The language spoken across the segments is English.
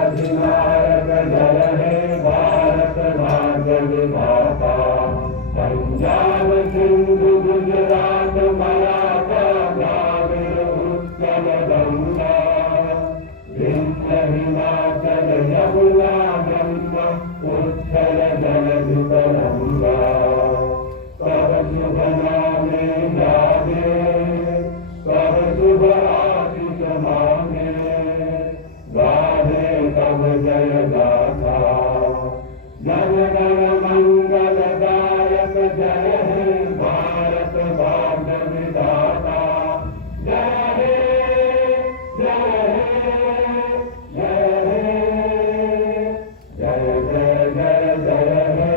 अधिनायक जय हे भारत भाग्य विधाता। पंजाब सिंधु गुजरात मराठा द्राविड़ उत्कल गंगा, विंध्य हिमाचल यमुना गंगा उच्छल जलधि तरंगा। कब शुभ नामे जागे, कब शुभ आशीष मांगे, गाहे तब जय गाथा। जन गण मंगलदायक जय हे भारत भाग्य विधाता। जय हे जय हे जय हे जय जय जय जय हे।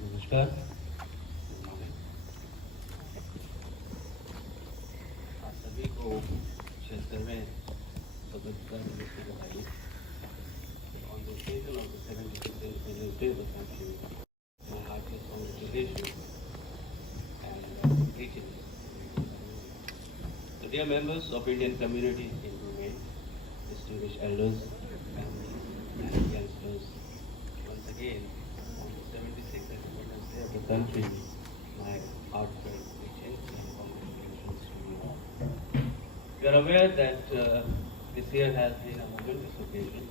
नमस्कार। आप सभी को 76वें स्वतंत्रता दिवस की बधाई। On the occasion of the 75th Independence Day of the country, my heartiest congratulations and greetings. So dear members of Indian community in Brunei, distinguished elders, families and youngsters, once again on the 76th Independence Day of the country, my heartfelt greetings and congratulations to you all. You are aware that this year has been a momentous occasion.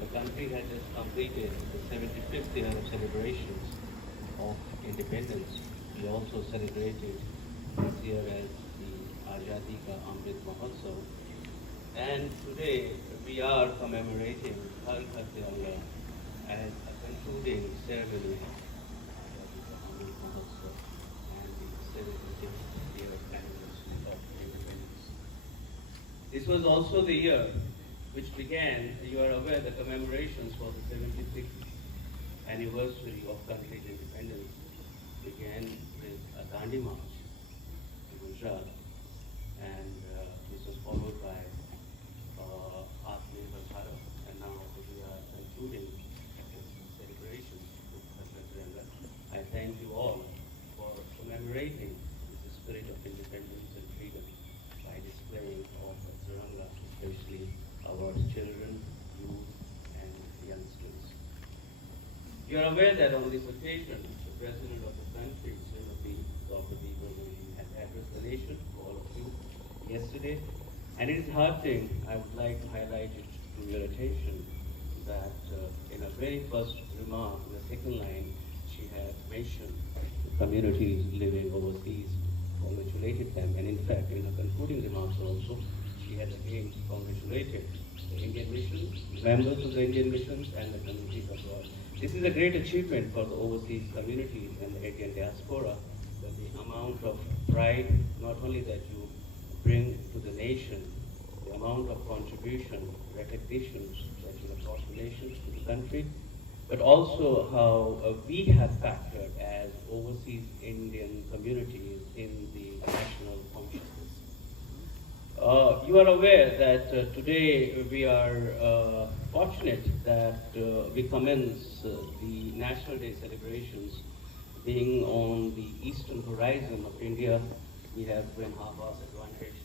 The country has just completed the 75th year of celebrations of independence. We also celebrated this year as the Azadi Ka Amrit Mahotsav. And today we are commemorating Har Ghar Tiranga as a concluding ceremony of the Amrit Mahotsav and the 75th year anniversary of independence. This was also the year which began, you are aware, the commemorations for the 76th anniversary of country's independence began with a Dandi March to Gujarat, and this was followed by Atmanirbhar Bharat, and now we are concluding this celebration with Har Ghar Tiranga. I thank you all for commemorating the spirit of independence and freedom by displaying of the Tiranga, especially our children, youth, and youngsters. You are aware that on this occasion, the President of the country, Srimati Dr. had addressed the nation to all of you yesterday, and it is heartening. I would like to highlight it to your attention that in her very first remark, in the second line, she had mentioned the communities living overseas, congratulated them, and in fact, in her concluding remarks also, she has again congratulated the Indian mission, members of the Indian missions, and the communities abroad. This is a great achievement for the overseas communities and the Indian diaspora, that the amount of pride, not only that you bring to the nation, the amount of contribution, recognitions that you have brought to nations, to the country, but also how we have factored as overseas Indian communities in the national consciousness. You are aware that today we are fortunate that we commence the National Day celebrations being on the eastern horizon of India. We have 2.5 hours advantage.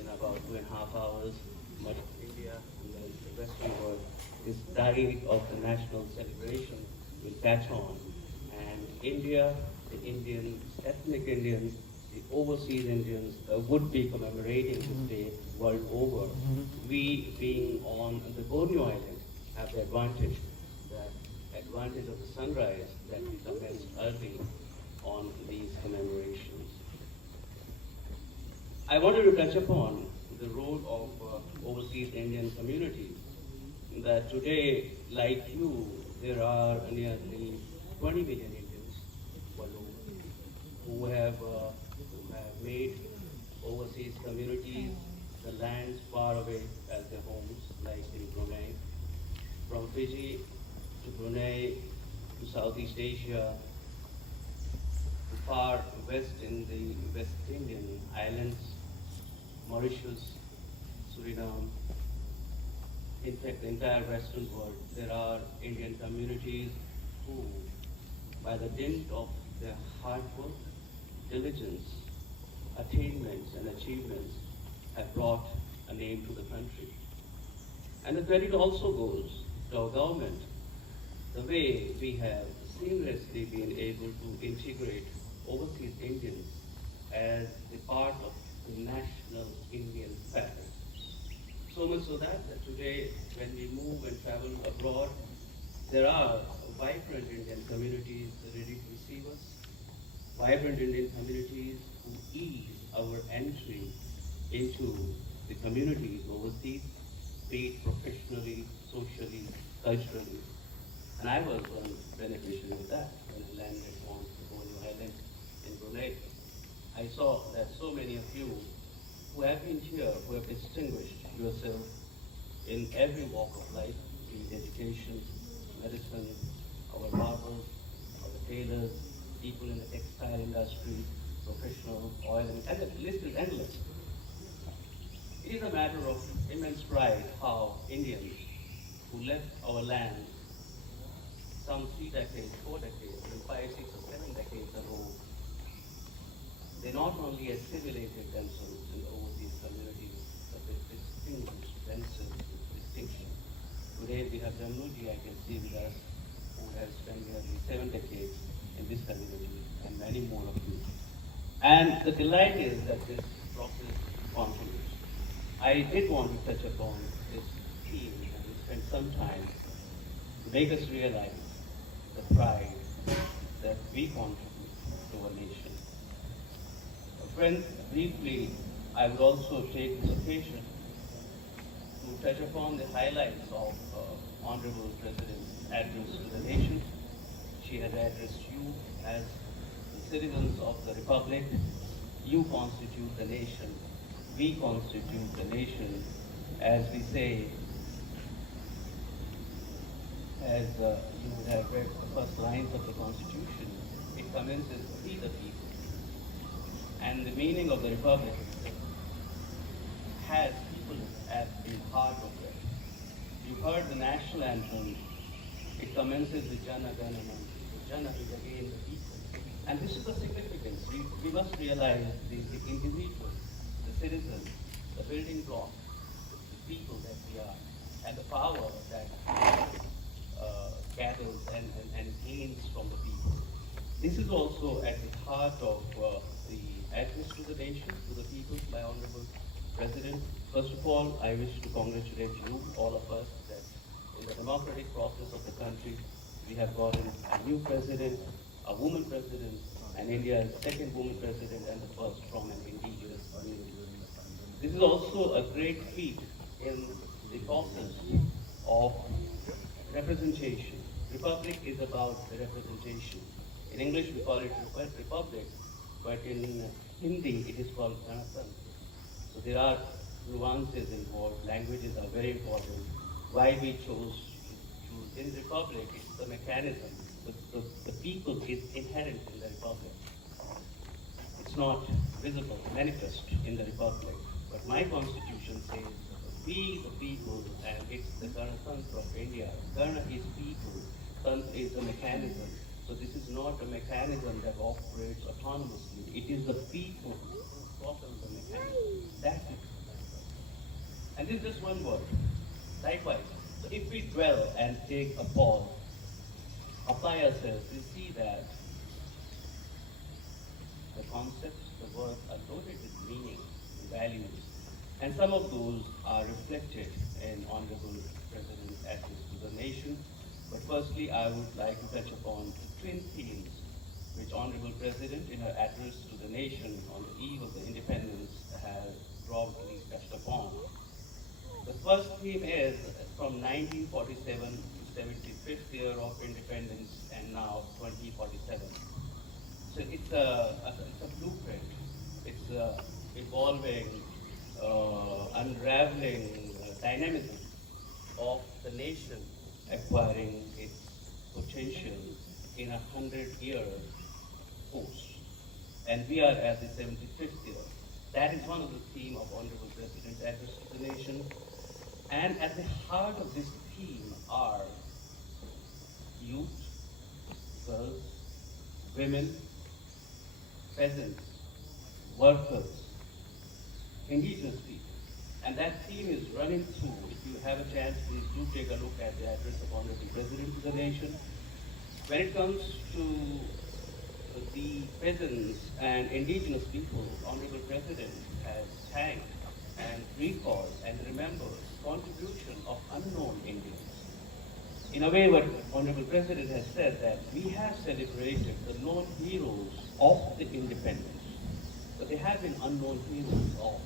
In about 2.5 hours, much of India and then the Western world, this tide of the national celebration will catch on. And India, the Indians, ethnic Indians, the overseas Indians would be commemorating this day world over. We, being on the Borneo Island, have the advantage of the sunrise that we commenced early on these commemorations. I wanted to touch upon the role of overseas Indian communities. That today, like you, there are nearly 20 million Indians who have made overseas communities the lands far away as their homes, like in Brunei. From Fiji to Brunei to Southeast Asia, to far in the West Indian islands, Mauritius, Suriname, in fact the entire Western world, there are Indian communities who, by the dint of their hard work, diligence, attainments and achievements, have brought a name to the country. And the credit also goes to our government, the way we have seamlessly been able to integrate overseas Indians as a part of the national Indian fabric. So much so that today, when we move and travel abroad, there are vibrant Indian communities ready to receive us, vibrant Indian communities who ease our entry into the communities overseas, be it professionally, socially, culturally. And I was one beneficiary of that when I landed on the Borneo Island in Brunei. I saw that so many of you who have been here, who have distinguished yourself in every walk of life, in education, medicine, our barbers, our tailors, people in the textile industry, professional, oil, and the list is endless. It is a matter of immense pride how Indians who left our land some 3 decades, 4 decades, even 5, 6, or 7 decades ago, they not only assimilated themselves in the overseas communities, but they distinguished themselves with distinction. Today we have Jamnuji, I can see with us, who has spent nearly 7 decades in this community, and many more of you. And the delight is that this process continues. I did want to touch upon this theme and spend some time to make us realize the pride that we contribute to our nation. Friends, briefly, I would also take this occasion to touch upon the highlights of Honorable President's address to the nation. She has addressed you as the citizens of the Republic. You constitute the nation. We constitute the nation. As we say, as you would have read the first lines of the Constitution, it commences, "We the people." And the meaning of the Republic has people at the heart of it. You heard the national anthem. It commences with Jana Gana Mana. Jana is again the people. And this is the significance. We must realize the individuals, the citizens, the building blocks, the people that we are, and the power that gathers and gains from the people. This is also at the heart of the address to the nation, to the people, by Honorable President. First of all, I wish to congratulate you, all of us, that in the democratic process of the country, we have gotten a new president, a woman president, and India's second woman president, and the first from an indigenous community. This is also a great feat in the process of representation. Republic is about the representation. In English, we call it republic, but in Hindi, it is called Ganatantra. So there are nuances involved. Languages are very important. Why we chose to choose in republic, it's the mechanism. The people is inherent in the republic. It's not visible, manifest in the republic. But my constitution says, we the people, and it's the Ganatantra of India. Gana is people, Tantra is a mechanism. So this is not a mechanism that operates autonomously. It is the people who propel the mechanism. That's it. And this is just one word. Likewise, so if we dwell and take a pause, apply ourselves, we see that the concepts, the words are loaded with meaning, values, and some of those are reflected in Honorable President's address to the nation. But firstly, I would like to touch upon the twin themes which Honorable President in her address to the nation on the eve of the independence has broadly touched upon. The first theme is from 1947 to 75th year of independence and now 2047. So it's a blueprint. It's a evolving, unraveling dynamism of the nation acquiring its potential in 100-year course. and we are at the 75th year. That is one of the theme of Honorable President's address to the nation. And at the heart of this theme are youth, girls, women, peasants, workers, indigenous people. And that theme is running through. If you have a chance, please do take a look at the address of Honorable President to the nation. When it comes to the peasants and indigenous people, Honorable President has thanked and recalled and remembered the contribution of unknown Indians. In a way, what Honorable President has said, that we have celebrated the known heroes of the independence, but there have been unknown heroes of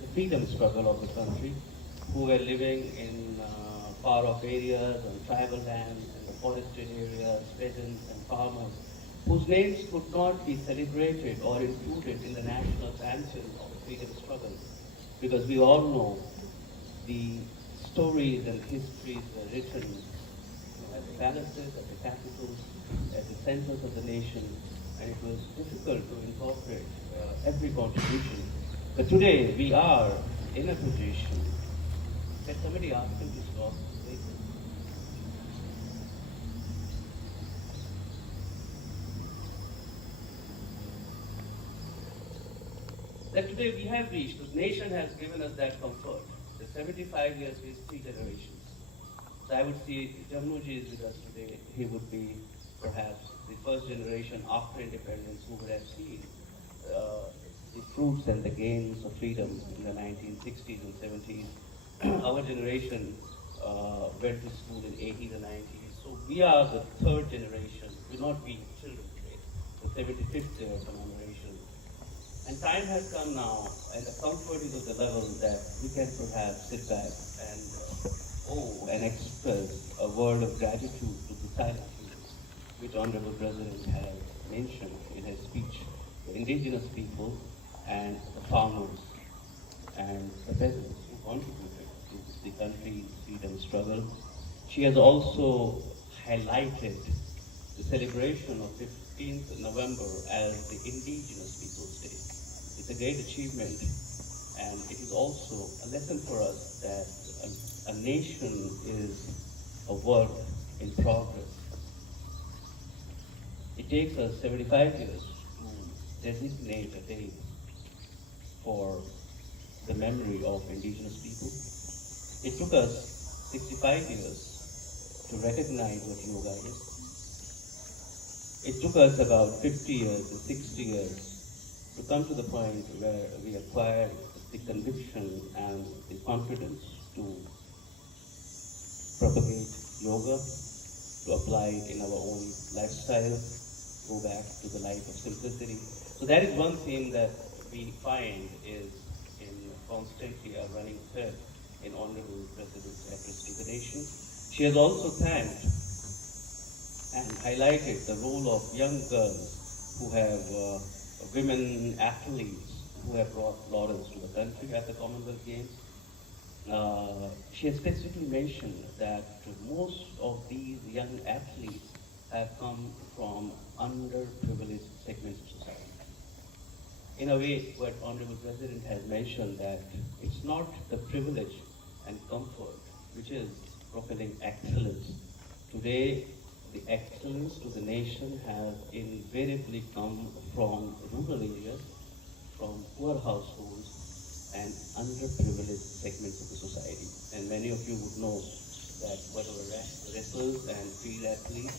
the freedom struggle of the country, who were living in far-off areas, on tribal lands, in the forested areas, peasants and farmers, whose names could not be celebrated or included in the national anthem of the freedom struggle. Because we all know the stories and histories were written at the palaces, at the capitals, at the centers of the nation, and it was difficult to incorporate every contribution. But today we are in a position. Can somebody ask him to stop? That today we have reached, the nation has given us that comfort, the 75 years with 3 generations. So I would see Jamnuji is with us today. He would be perhaps the first generation after independence who would have seen the fruits and the gains of freedom in the 1960s and 70s. Our generation went to school in 80s and 90s. So we are the third generation, will not be children today, the 75th year commemoration. And time has come now, and the comfort is at the level that we can perhaps sit back and owe and express a word of gratitude to the silent heroes, which Honorable President has mentioned in his speech, the indigenous people and the farmers and the peasants who contributed to the country's freedom struggle. She has also highlighted the celebration of 15th November as the Indigenous Peoples' Day. It's a great achievement, and it is also a lesson for us that a nation is a work in progress. It takes us 75 years to designate a day for the memory of indigenous people. It took us 65 years to recognize what yoga is. It took us about 50 years to 60 years to come to the point where we acquired the conviction and the confidence to propagate yoga, to apply it in our own lifestyle, go back to the life of simplicity. So that is one thing that we find is in constantly a running thread in Honorable President's address to the nation. She has also thanked and highlighted the role of young girls who have women athletes who have brought laurels to the country at the Commonwealth Games. She has specifically mentioned that most of these young athletes have come from underprivileged segments of society. In a way, what Honorable President has mentioned, that it's not the privilege and comfort which is propelling excellence. Today, the excellence to the nation has invariably come from rural areas, from poor households, and underprivileged segments of the society. And many of you would know that whatever wrestlers and field athletes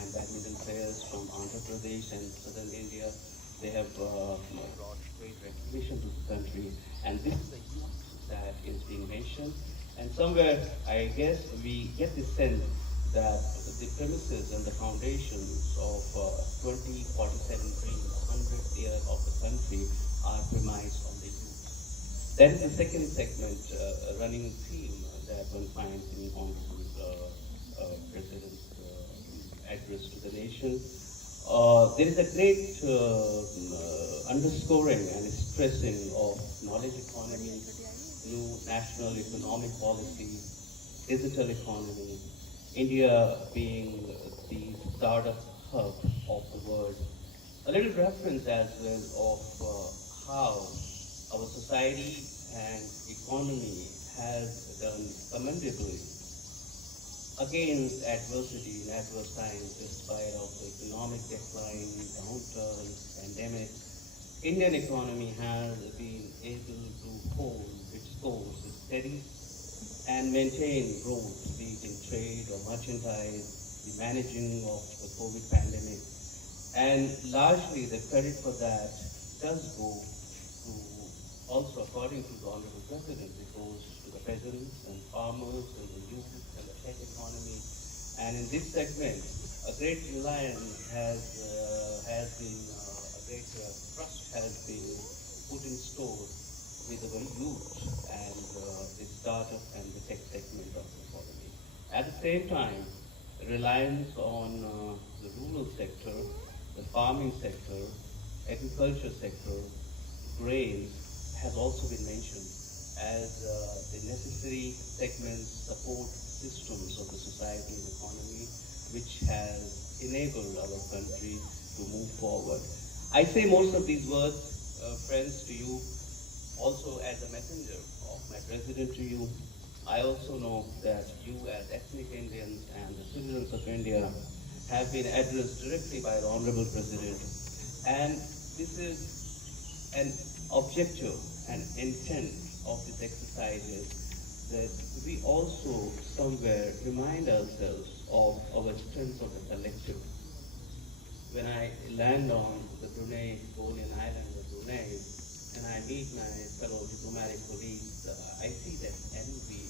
and badminton players from Andhra Pradesh and southern India, they have brought great recognition to the country. And this is the youth that is being mentioned. And somewhere, I guess, we get the sense that the premises and the foundations of 2047 dream, 100th year of the country, are premised on the youth. That is the second segment, running theme that one finds in Honorable President's address to the nation. There is a great underscoring and stressing of knowledge economy, new national economic policy, digital economy, India being the startup hub of the world, A little reference as well of how our society and economy has done commendably against adversity in adverse times, despite of the economic decline, downturn, pandemic. Indian economy has been able to hold its course steady and maintain growth, be it in trade or merchandise, the managing of the COVID pandemic. And largely the credit for that does go to, also according to the Honorable President, it goes to the peasants and farmers and the youth and the tech economy. And in this segment, a great reliance has been, a great trust has been put in store with the very youth and the startup and the tech segment of the economy. At the same time, reliance on the rural sector, the farming sector, agriculture sector, grains has also been mentioned as the necessary segments, support systems of the society and economy, which has enabled our country to move forward. I say most of these words, friends, to you also as a messenger of my president to you. I also know that you as ethnic Indians and the citizens of India have been addressed directly by the Honorable President. And this is an objective and intent of this exercise is that we also somewhere remind ourselves of our strength of the collective. When I land on the Bruneian island of Brunei, and I meet my fellow diplomatic colleagues, I see that envy,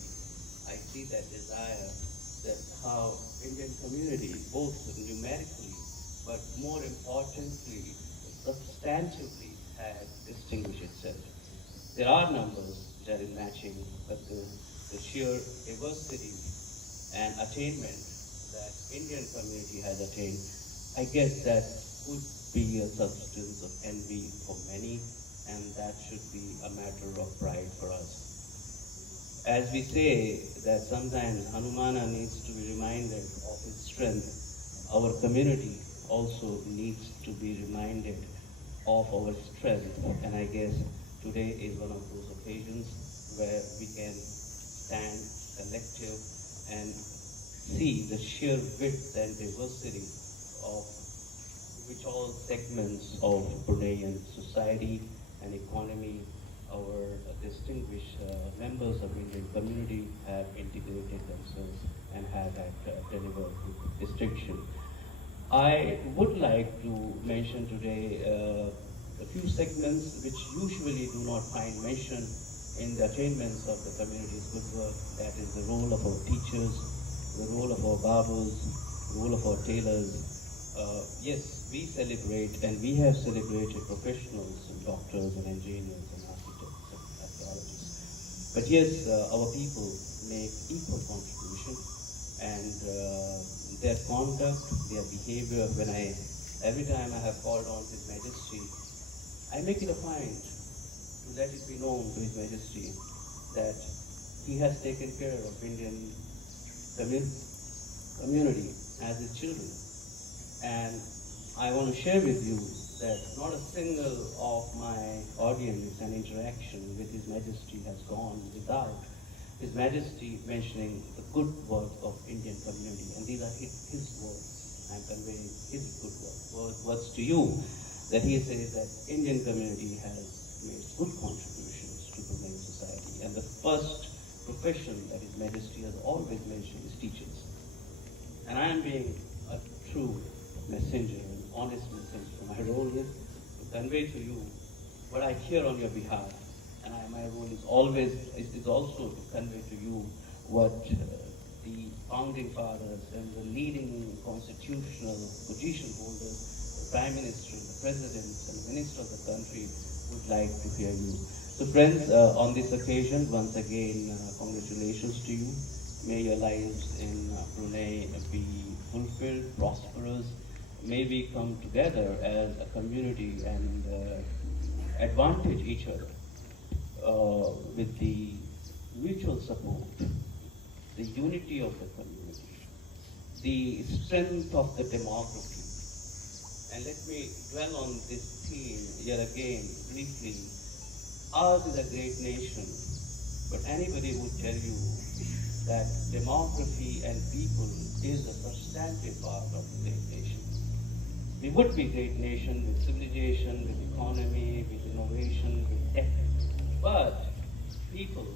I see that desire, that how Indian community, both numerically, but more importantly, substantively, has distinguished itself. There are numbers that are matching, but the sheer diversity and attainment that Indian community has attained, I guess that would be a substance of envy for many, and that should be a matter of pride for us. As we say that sometimes Hanumana needs to be reminded of his strength, our community also needs to be reminded of our strength, and I guess today is one of those occasions where we can stand collective and see the sheer width and diversity of which all segments of Bruneian society and economy our distinguished members of Indian community have integrated themselves and have delivered with distinction. I would like to mention today a few segments which usually do not find mention in the attainments of the community's good work. That is the role of our teachers, the role of our barbers, the role of our tailors. Yes, we celebrate and we have celebrated professionals, doctors and engineers and architects and archaeologists. But yes, our people make equal contribution, and their conduct, their behavior, every time I have called on His Majesty, I make it a point to let it be known to His Majesty that he has taken care of Indian community as his children. And I want to share with you that not a single of my audience and interaction with His Majesty has gone without His Majesty mentioning the good work of Indian community. And these are his words. I'm conveying his good words to you, that he says that Indian community has made good contributions to Bruneian society. And the first profession that His Majesty has always mentioned is teachers. And I am being a true messenger, an honest messenger. My role is to convey to you what I hear on your behalf. And my role is also to convey to you what the founding fathers and the leading constitutional position holders, the Prime Minister, the Presidents and the Minister of the country would like to hear you. So friends, on this occasion, once again, congratulations to you. May your lives in Brunei be fulfilled, prosperous. May we come together as a community and advantage each other with the mutual support, the unity of the community, the strength of the demography, And let me dwell on this theme yet again briefly. Ours is a great nation, but anybody would tell you that demography and people is a substantive part of the great nation. We would be a great nation with civilization, with economy, with innovation, with tech. But people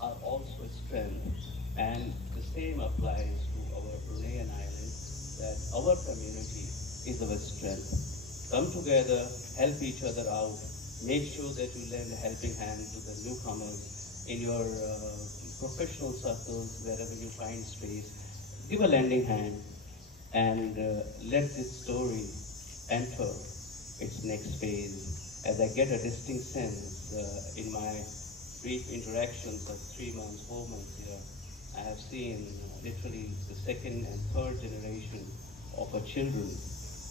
are also a strength, and the same applies to our Bruneian island, that our community is our strength. Come together, help each other out, make sure that you lend a helping hand to the newcomers in your professional circles, wherever you find space. Give a lending hand and let this story enter its next phase. As I get a distinct sense in my brief interactions of 3 months, 4 months here, I have seen literally the second and third generation of our children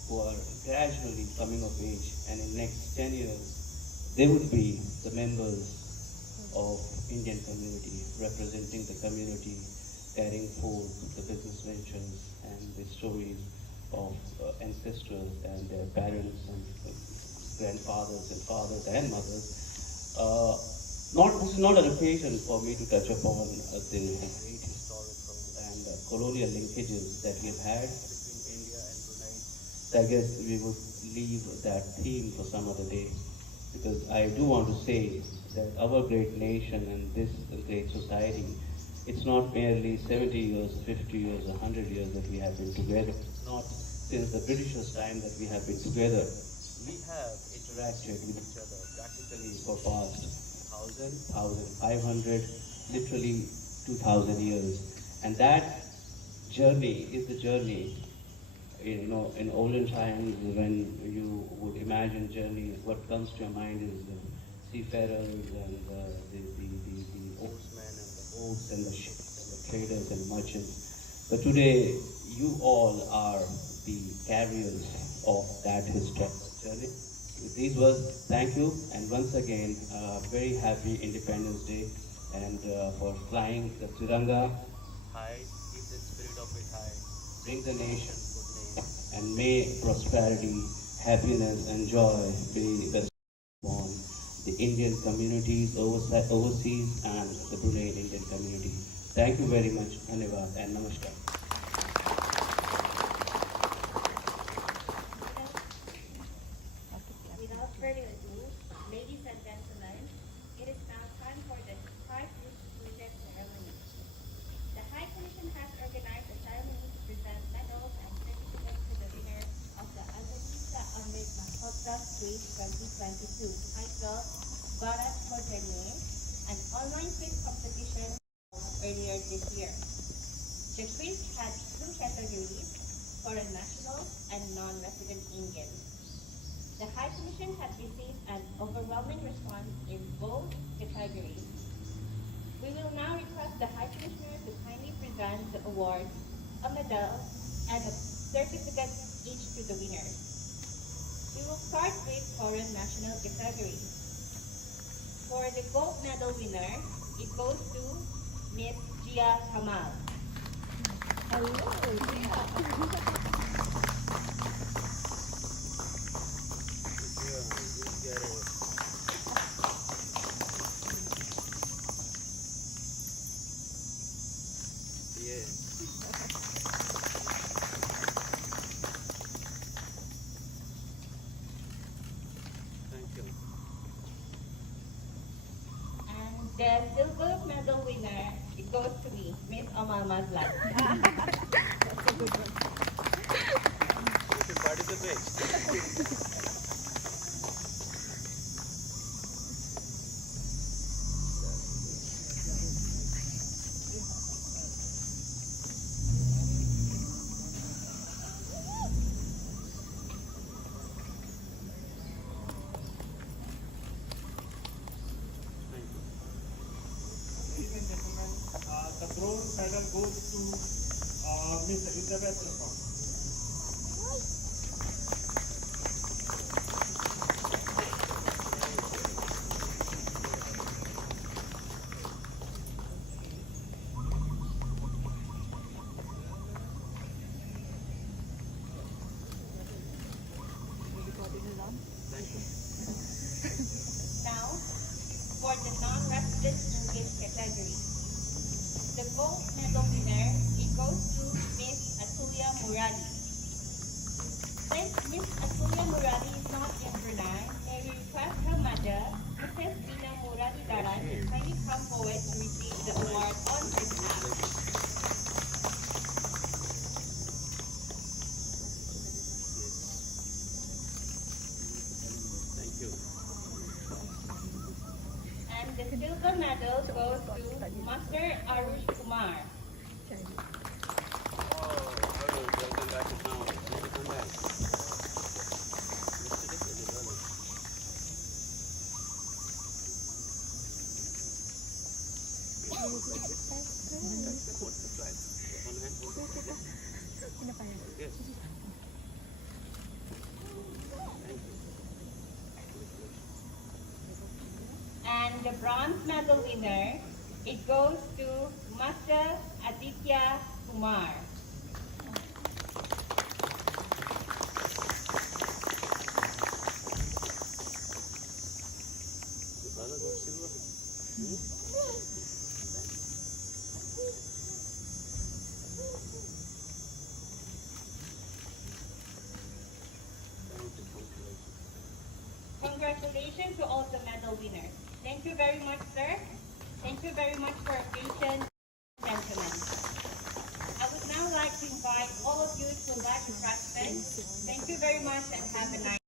who are gradually coming of age, and in next 10 years, they would be the members of Indian community, representing the community, carrying forth the business ventures and the stories of ancestors and their parents and grandfathers and fathers and mothers. This is not an occasion for me to touch upon the great historical and colonial linkages that we have had between India and Brunei. I guess we would leave that theme for some other day, because I do want to say that our great nation and this great society, it's not merely 70 years, 50 years, 100 years that we have been together. It's not since the Britishers' time that we have been together. We have interacted with each other practically for past 1,000, 1,500, literally 2,000 years. And that journey is the journey, in olden times when you would imagine journey, what comes to your mind is the seafarers and the oarsmen and the boats and the ships and the traders and merchants. But today, you all are the carriers of that historical journey. With these words, thank you, and once again, very happy Independence Day, and for flying the Tiranga high, keep the spirit of it high, bring the nation good name, and may prosperity, happiness, and joy be the upon the Indian communities overseas and the Brunei Indian community. Thank you very much. Dhanyavad and namaskar. Without further ado, ladies and gentlemen, it is now time for the High Priesthood ceremony. The High Commission has organized a ceremony to present medals and certificates to the winner of the Albanisa Amrit Mahota Quiz 2022, titled Bharat Hoisting, an online quiz competition earlier this year. The quiz had 2 categories, foreign nationals and non-resident Indians. The High Commission had received an overwhelming response in both categories. We will now request the High Commissioner to kindly present the awards, a medal, and a certificate each to the winners. We will start with foreign national category. For the gold medal winner, it goes to Miss Gia Kamal. And the silver medal winner, it goes to me, Miss Amal Mazlan. That's a good one. You should participate. Ladies and gentlemen, the bronze medal goes to Miss Elizabeth Lafont. come forward to receive the award on his behalf. Thank you. And the silver medal goes to Master Arush Kumar. Welcome back to town. Welcome back. And the bronze medal winner, it goes to Master Aditya Kumar. Congratulations to all the medal winners. Thank you very much, sir. Thank you very much for your patience, gentlemen. I would now like to invite all of you to lunch refreshment. Thank you very much and have a nice